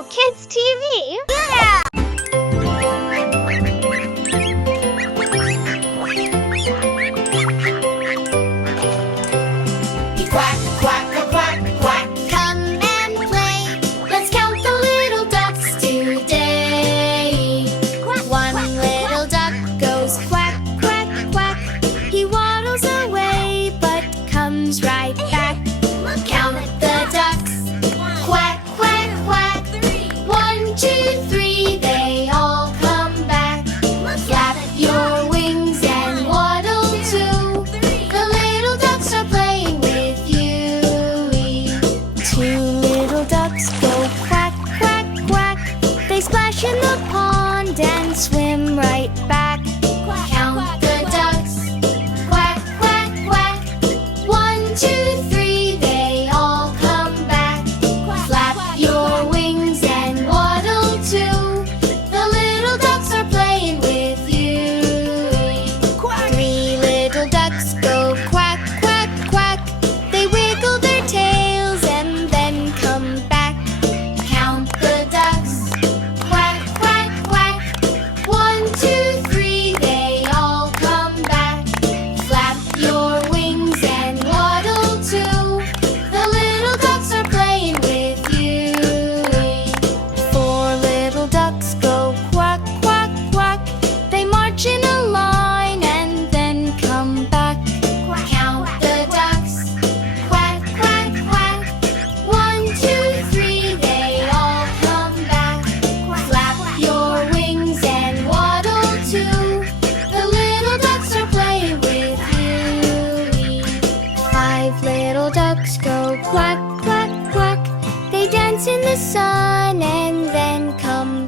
Wow, kids TV! Yeah! Quack, quack, a quack, quack. Come and play. Let's count the little ducks today. One little duck goes quack, quack, quack. He waddles away but comes right back. Count the ducks. Quack, quack, quack. 1, 2, 3, they all come back. Flap your wings and waddle too. The little ducks are playing with you. 2 little ducks go quack, quack, quack. They splash in the pond and swim right back. Count the ducks. Quack, quack, quack. 1, 2, 3, they all come back. Flap your wings and waddle too. The little ducks are playing with you. 3 little ducks go quack, quack, quack. They wiggle their tails and then come back. Count the ducks. Quack, quack, quack. 1, 2, 3, they all come back. Flap your wings and waddle too. The little ducks are playing with you. 4 little ducks go quack, quack, quack. They march in a line and then come back. Count the ducks. Quack, quack, quack. 1, 2, 3, they all come back. Flap your wings and waddle too. The little ducks are playing with you. 5 little ducks go quack, quack, quack. They dance in the sun and then come